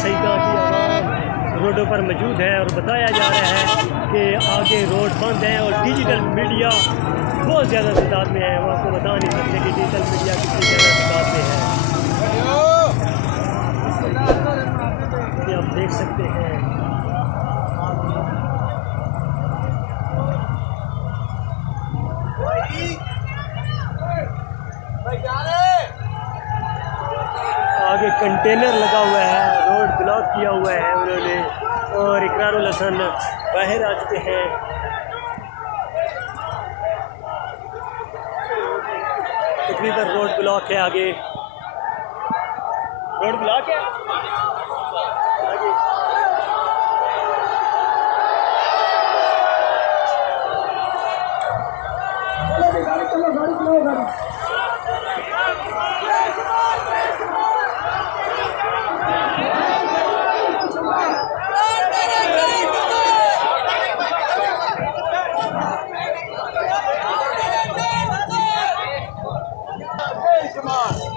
सईदा की आवाम रोडों पर मौजूद है और बताया जा रहा है कि आगे रोड बंद हैं और डिजिटल मीडिया बहुत ज़्यादा तादाद में है। वो आपको बता नहीं सकते कि डिजिटल मीडिया कितनी ज़्यादा तादाद में है। ये आप देख सकते हैं। आगे कंटेनर लगा हुआ है, रोड ब्लॉक किया हुआ है उन्होंने और इकरारुल हसन बाहर आ चुके हैं। तकरीबन रोड ब्लॉक है, आगे रोड ब्लॉक है आगे। Come on.